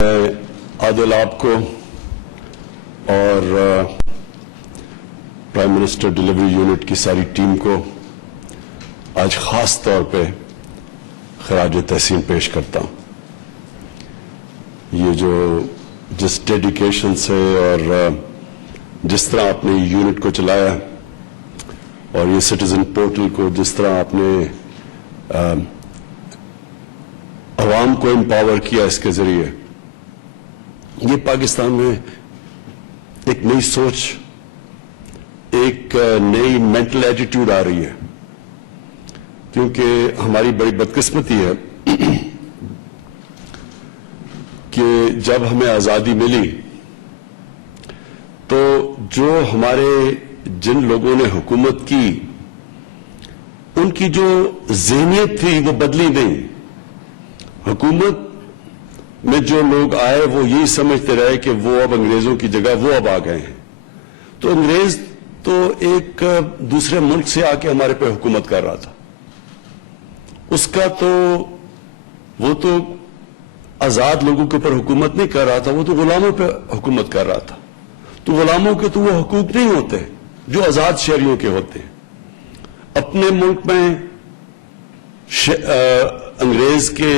عادل آپ کو اور پرائم منسٹر ڈیلیوری یونٹ کی ساری ٹیم کو آج خاص طور پہ خراج تحسین پیش کرتا ہوں. یہ جو جس ڈیڈیکیشن سے اور جس طرح آپ نے یونٹ کو چلایا اور یہ سٹیزن پورٹل کو جس طرح آپ نے عوام کو امپاور کیا اس کے ذریعے، یہ پاکستان میں ایک نئی سوچ، ایک نئی مینٹل ایٹیٹیوڈ آ رہی ہے. کیونکہ ہماری بڑی بدقسمتی ہے کہ جب ہمیں آزادی ملی تو جو ہمارے جن لوگوں نے حکومت کی ان کی جو ذہنیت تھی وہ بدلی نہیں. حکومت میں جو لوگ آئے وہ یہی سمجھتے رہے کہ وہ اب انگریزوں کی جگہ وہ اب آ گئے ہیں. تو انگریز تو ایک دوسرے ملک سے آ کے ہمارے پہ حکومت کر رہا تھا. اس کا تو وہ تو آزاد لوگوں کے اوپر حکومت نہیں کر رہا تھا، وہ تو غلاموں پہ حکومت کر رہا تھا. تو غلاموں کے تو وہ حقوق نہیں ہوتے جو آزاد شہریوں کے ہوتے ہیں. اپنے ملک میں انگریز کے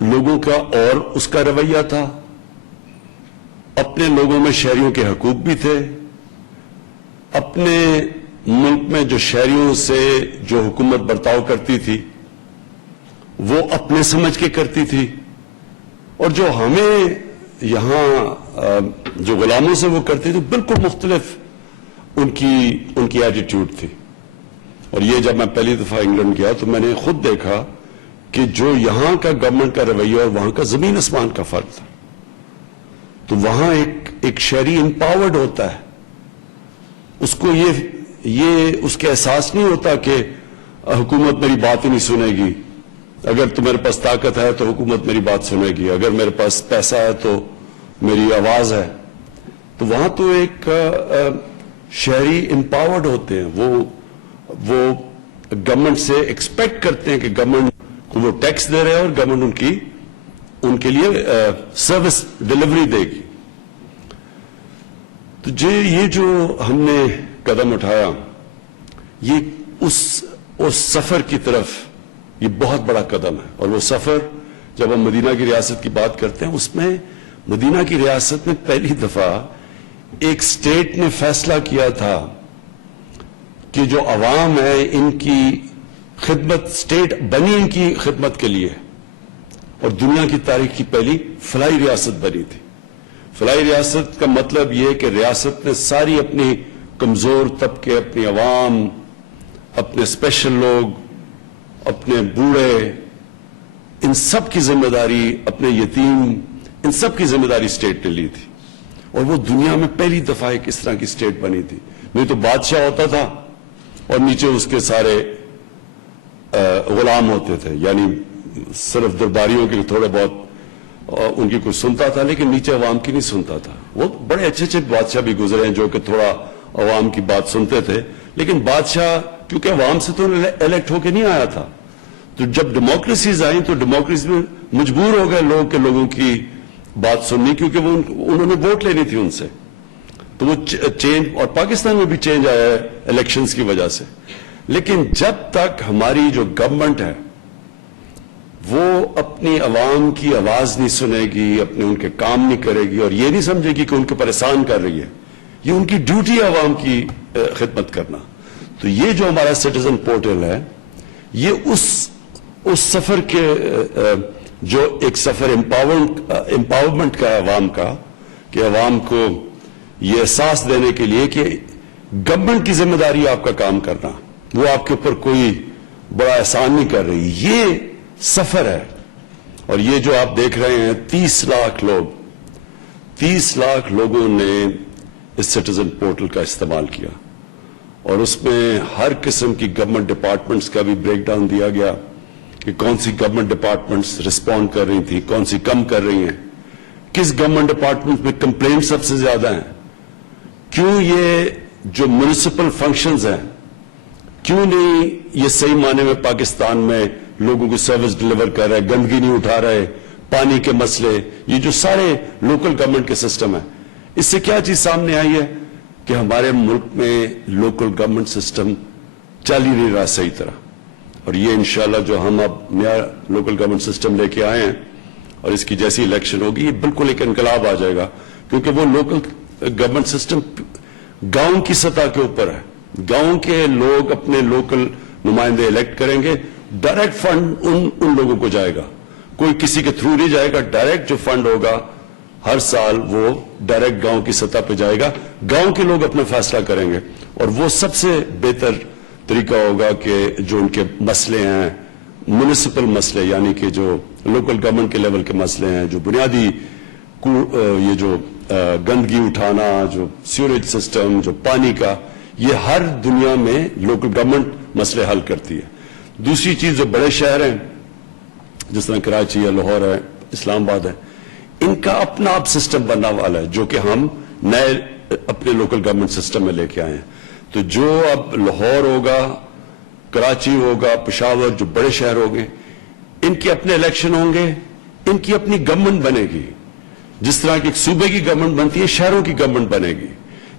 لوگوں کا اور اس کا رویہ تھا، اپنے لوگوں میں شہریوں کے حقوق بھی تھے. اپنے ملک میں جو شہریوں سے جو حکومت برتاؤ کرتی تھی وہ اپنے سمجھ کے کرتی تھی، اور جو ہمیں یہاں جو غلاموں سے وہ کرتی تھی بالکل مختلف ان کی ایٹیٹیوڈ تھی. اور یہ جب میں پہلی دفعہ انگلینڈ گیا تو میں نے خود دیکھا کہ جو یہاں کا گورنمنٹ کا رویہ اور وہاں کا زمین آسمان کا فرق تھا. تو وہاں ایک شہری امپاورڈ ہوتا ہے، اس کو یہ اس کے احساس نہیں ہوتا کہ حکومت میری بات ہی نہیں سنے گی. اگر تو میرے پاس طاقت ہے تو حکومت میری بات سنے گی، اگر میرے پاس پیسہ ہے تو میری آواز ہے. تو وہاں تو ایک شہری امپاورڈ ہوتے ہیں. وہ گورنمنٹ سے ایکسپیکٹ کرتے ہیں کہ گورنمنٹ کو وہ ٹیکس دے رہے ہیں اور گورنمنٹ ان کے لیے سروس ڈیلیوری دے گی. تو یہ جو ہم نے قدم اٹھایا یہ اس سفر کی طرف یہ بہت بڑا قدم ہے. اور وہ سفر جب ہم مدینہ کی ریاست کی بات کرتے ہیں، اس میں مدینہ کی ریاست میں پہلی دفعہ ایک سٹیٹ نے فیصلہ کیا تھا کہ جو عوام ہے ان کی خدمت، سٹیٹ بنی ان کی خدمت کے لیے، اور دنیا کی تاریخ کی پہلی فلاحی ریاست بنی تھی. فلاحی ریاست کا مطلب یہ کہ ریاست نے ساری اپنی کمزور طبقے، اپنی عوام، اپنے اسپیشل لوگ، اپنے بوڑھے، ان سب کی ذمہ داری، اپنے یتیم، ان سب کی ذمہ داری اسٹیٹ نے لی تھی. اور وہ دنیا میں پہلی دفعہ ایک اس طرح کی اسٹیٹ بنی تھی. نہیں تو بادشاہ ہوتا تھا اور نیچے اس کے سارے غلام ہوتے تھے، یعنی صرف درباریوں کے تھوڑے بہت ان کی کچھ سنتا تھا لیکن نیچے عوام کی نہیں سنتا تھا. وہ بڑے اچھے اچھے بادشاہ بھی گزرے ہیں جو کہ تھوڑا عوام کی بات سنتے تھے، لیکن بادشاہ کیونکہ عوام سے تو الیکٹ ہو کے نہیں آیا تھا. تو جب ڈیموکریسیز آئیں تو ڈیموکریسی میں مجبور ہو گئے لوگوں کی بات سننی، کیونکہ انہوں نے ووٹ لینی تھی ان سے. تو وہ چینج، اور پاکستان میں بھی چینج آیا ہے الیکشنز کی وجہ سے. لیکن جب تک ہماری جو گورنمنٹ ہے وہ اپنی عوام کی آواز نہیں سنے گی، اپنے ان کے کام نہیں کرے گی اور یہ نہیں سمجھے گی کہ ان کے پریشان کر رہی ہے، یہ ان کی ڈیوٹی ہے عوام کی خدمت کرنا. تو یہ جو ہمارا سٹیزن پورٹل ہے یہ اس سفر کے جو ایک سفر امپاورمنٹ کا ہے عوام کا، کہ عوام کو یہ احساس دینے کے لیے کہ گورنمنٹ کی ذمہ داری آپ کا کام کرنا، وہ آپ کے اوپر کوئی بڑا احسان نہیں کر رہی. یہ سفر ہے. اور یہ جو آپ دیکھ رہے ہیں 30 لاکھ لوگوں نے اس سٹیزن پورٹل کا استعمال کیا، اور اس میں ہر قسم کی گورنمنٹ ڈپارٹمنٹس کا بھی بریک ڈاؤن دیا گیا کہ کون سی گورنمنٹ ڈپارٹمنٹس رسپونڈ کر رہی تھی، کون سی کم کر رہی ہیں، کس گورنمنٹ ڈپارٹمنٹ میں کمپلینٹ سب سے زیادہ ہیں، کیوں یہ جو میونسپل فنکشنز ہیں کیوں نہیں یہ صحیح معنی میں پاکستان میں لوگوں کو سروس ڈلیور کر رہے، گندگی نہیں اٹھا رہے، پانی کے مسئلے, یہ جو سارے لوکل گورنمنٹ کے سسٹم ہیں, اس سے کیا چیز سامنے آئی ہے کہ ہمارے ملک میں لوکل گورنمنٹ سسٹم چل ہی نہیں رہا صحیح طرح. اور یہ انشاءاللہ جو ہم اب نیا لوکل گورنمنٹ سسٹم لے کے آئے ہیں اور اس کی جیسی الیکشن ہوگی, یہ بالکل ایک انقلاب آ جائے گا, کیونکہ وہ لوکل گورنمنٹ سسٹم گاؤں کی سطح کے اوپر ہے. گاؤں کے لوگ اپنے لوکل نمائندے الیکٹ کریں گے, ڈائریکٹ فنڈ ان لوگوں کو جائے گا, کوئی کسی کے تھرو نہیں جائے گا. ڈائریکٹ جو فنڈ ہوگا ہر سال وہ ڈائریکٹ گاؤں کی سطح پہ جائے گا. گاؤں کے لوگ اپنا فیصلہ کریں گے, اور وہ سب سے بہتر طریقہ ہوگا کہ جو ان کے مسئلے ہیں, میونسپل مسئلے, یعنی کہ جو لوکل گورنمنٹ کے لیول کے مسئلے ہیں, جو بنیادی یہ جو گندگی اٹھانا, جو سیوریج سسٹم, جو پانی کا, یہ ہر دنیا میں لوکل گورنمنٹ مسئلے حل کرتی ہے. دوسری چیز, جو بڑے شہر ہیں جس طرح کراچی ہے, لاہور ہے, اسلام آباد ہے, ان کا اپنا اب سسٹم بننا والا ہے, جو کہ ہم نئے اپنے لوکل گورنمنٹ سسٹم میں لے کے آئے ہیں. تو جو اب لاہور ہوگا, کراچی ہوگا, پشاور, جو بڑے شہر ہوں گے, ان کے اپنے الیکشن ہوں گے, ان کی اپنی گورنمنٹ بنے گی. جس طرح کی ایک صوبے کی گورنمنٹ بنتی ہے, شہروں کی گورنمنٹ بنے گی,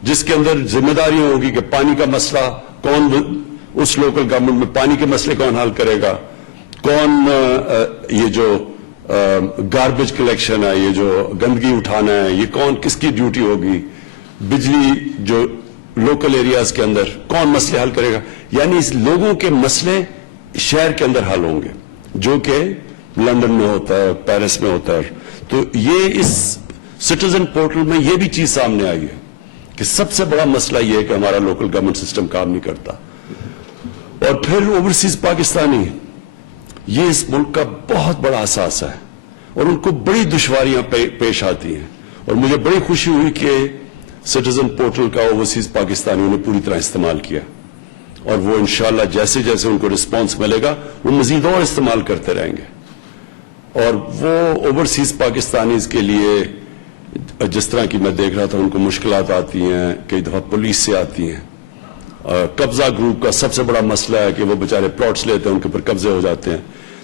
جس کے اندر ذمہ داریاں ہوگی کہ پانی کا مسئلہ کون, اس لوکل گورنمنٹ میں پانی کے مسئلے کون حل کرے گا, کون یہ جو گاربیج کلیکشن ہے, یہ جو گندگی اٹھانا ہے, یہ کون, کس کی ڈیوٹی ہوگی, بجلی جو لوکل ایریاز کے اندر کون مسئلے حل کرے گا. یعنی اس لوگوں کے مسئلے شہر کے اندر حل ہوں گے, جو کہ لندن میں ہوتا ہے, پیرس میں ہوتا ہے. تو یہ اس سٹیزن پورٹل میں یہ بھی چیز سامنے آئی ہے کہ سب سے بڑا مسئلہ یہ ہے کہ ہمارا لوکل گورنمنٹ سسٹم کام نہیں کرتا. اور پھر اوورسیز پاکستانی, یہ اس ملک کا بہت بڑا اثاثہ ہے, اور ان کو بڑی دشواریاں پیش آتی ہیں. اور مجھے بڑی خوشی ہوئی کہ سٹیزن پورٹل کا اوورسیز پاکستانیوں نے پوری طرح استعمال کیا, اور وہ انشاءاللہ جیسے جیسے ان کو رسپانس ملے گا وہ مزید اور استعمال کرتے رہیں گے. اور وہ اوورسیز پاکستانیز کے لیے جس طرح کی میں دیکھ رہا تھا, ان کو مشکلات آتی ہیں, کئی دفعہ پولیس سے آتی ہیں. قبضہ گروپ کا سب سے بڑا مسئلہ ہے کہ وہ بیچارے پلاٹس لیتے ہیں, ان کے اوپر قبضے ہو جاتے ہیں.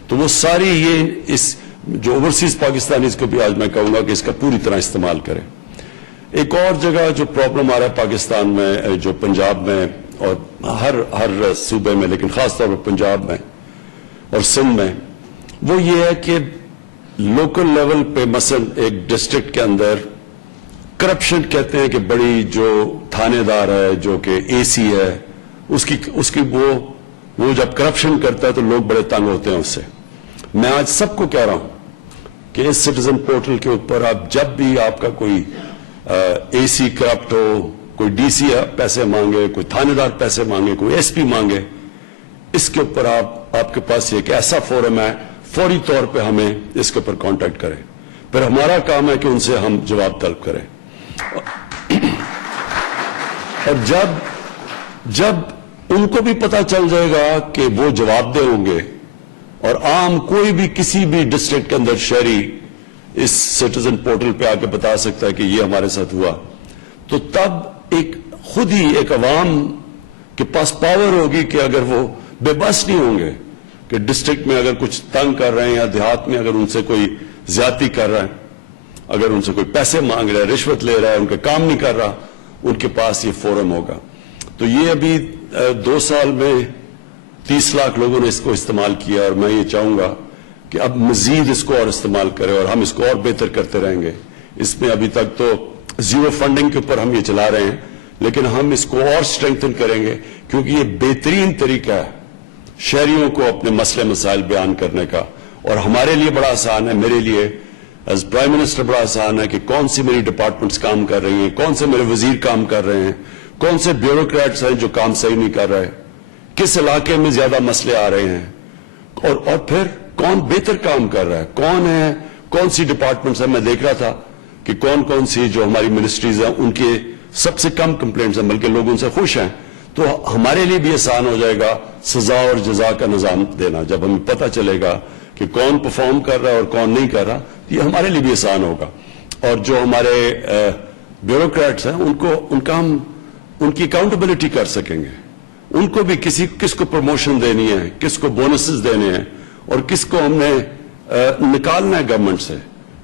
تو وہ ساری یہ اس جو اوورسیز پاکستانیز کو بھی آج میں کہوں گا کہ اس کا پوری طرح استعمال کریں. ایک اور جگہ جو پرابلم آ رہا ہے پاکستان میں, جو پنجاب میں اور ہر صوبے میں, لیکن خاص طور پر پنجاب میں اور سندھ میں, وہ یہ ہے کہ لوکل لیول پہ مثلا ایک ڈسٹرکٹ کے اندر کرپشن کہتے ہیں کہ بڑی جو تھانے دار ہے, جو کہ اے سی ہے, اس کی وہ جب کرپشن کرتا ہے تو لوگ بڑے تنگ ہوتے ہیں اس سے. میں آج سب کو کہہ رہا ہوں کہ اس سٹیزن پورٹل کے اوپر آپ جب بھی آپ کا کوئی اے سی کرپٹ ہو, کوئی ڈی سی پیسے مانگے, کوئی تھانے دار پیسے مانگے, کوئی ایس پی مانگے, اس کے اوپر آپ کے پاس ایک ایسا فورم ہے, فوری طور پہ ہمیں اس کے اوپر کانٹیکٹ کریں. پھر ہمارا کام ہے کہ ان سے ہم جواب طلب کریں. اور جب ان کو بھی پتا چل جائے گا کہ وہ جواب دہ ہوں گے, اور عام کوئی بھی کسی بھی ڈسٹرکٹ کے اندر شہری اس سٹیزن پورٹل پہ آ کے بتا سکتا ہے کہ یہ ہمارے ساتھ ہوا, تو تب خود ہی ایک عوام کے پاس پاور ہوگی کہ اگر وہ بے بس نہیں ہوں گے کہ ڈسٹرکٹ میں اگر کچھ تنگ کر رہے ہیں, یا دیہات میں اگر ان سے کوئی زیادتی کر رہا ہے, اگر ان سے کوئی پیسے مانگ رہا ہے, رشوت لے رہا ہے, ان کا کام نہیں کر رہا, ان کے پاس یہ فورم ہوگا. تو یہ ابھی 2 سال میں 30 لاکھ لوگوں نے اس کو استعمال کیا, اور میں یہ چاہوں گا کہ اب مزید اس کو اور استعمال کریں, اور ہم اس کو اور بہتر کرتے رہیں گے. اس میں ابھی تک تو زیرو فنڈنگ کے اوپر ہم یہ چلا رہے ہیں, لیکن ہم اس کو اور سٹرینگتھن کریں گے, کیونکہ یہ بہترین طریقہ ہے شہریوں کو اپنے مسئلے مسائل بیان کرنے کا. اور ہمارے لیے بڑا آسان ہے, میرے لیے ایز پرائم منسٹر بڑا آسان ہے کہ کون سی میری ڈپارٹمنٹس کام کر رہی ہیں, کون سے میرے وزیر کام کر رہے ہیں, کون سے بیوروکریٹس ہیں جو کام صحیح نہیں کر رہے, کس علاقے میں زیادہ مسئلے آ رہے ہیں, اور پھر کون بہتر کام کر رہا ہے, کون ہے, کون سی ڈپارٹمنٹس ہیں. میں دیکھ رہا تھا کہ کون سی جو ہماری منسٹریز ہیں ان کے سب سے کم کمپلینٹس ہیں, بلکہ لوگ ان سے خوش ہیں. تو ہمارے لیے بھی آسان ہو جائے گا سزا اور جزا کا نظام دینا. جب ہمیں پتہ چلے گا کہ کون پرفارم کر رہا ہے اور کون نہیں کر رہا, یہ ہمارے لیے بھی آسان ہوگا. اور جو ہمارے بیوروکریٹس ہیں ان کی اکاؤنٹیبلٹی کر سکیں گے. ان کو بھی کس کو پروموشن دینی ہے, کس کو بونسز دینے ہیں, اور کس کو ہم نے نکالنا ہے گورنمنٹ سے،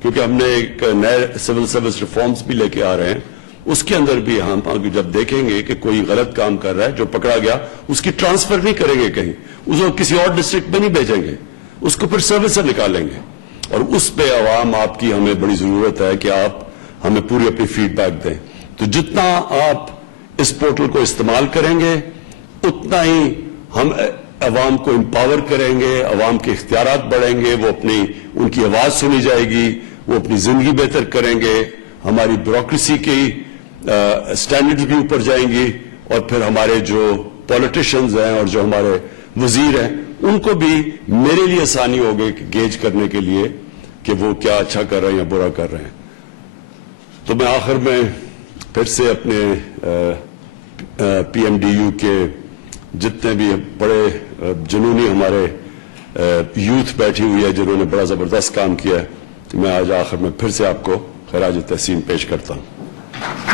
کیونکہ ہم نے ایک نئے سول سروس ریفارمز بھی لے کے آ رہے ہیں، اس کے اندر بھی ہم جب دیکھیں گے کہ کوئی غلط کام کر رہا ہے، جو پکڑا گیا اس کی ٹرانسفر نہیں کریں گے کہیں، اس کو کسی اور ڈسٹرکٹ میں نہیں بھیجیں گے، اس کو پھر سروس سے نکالیں گے، اور اس پہ عوام آپ کی ہمیں بڑی ضرورت ہے کہ آپ ہمیں پوری اپنی فیڈ بیک دیں. تو جتنا آپ اس پورٹل کو استعمال کریں گے اتنا ہی ہم عوام کو امپاور کریں گے، عوام کے اختیارات بڑھیں گے، وہ ان کی آواز سنی جائے گی، وہ اپنی زندگی بہتر کریں گے، ہماری بیوروکریسی کی سٹینڈرڈز بھی اوپر جائیں گی، اور پھر ہمارے جو پولیٹیشنز ہیں اور جو ہمارے وزیر ہیں ان کو بھی میرے لیے آسانی ہوگی گیج کرنے کے لیے کہ وہ کیا اچھا کر رہے ہیں یا برا کر رہے ہیں. تو میں آخر میں پھر سے اپنے پی ایم ڈی یو کے جتنے بھی بڑے جنونی ہمارے یوتھ بیٹھی ہوئی ہے جنہوں نے بڑا زبردست کام کیا ہے، میں آج آخر میں پھر سے آپ کو خراج تحسین پیش کرتا ہوں.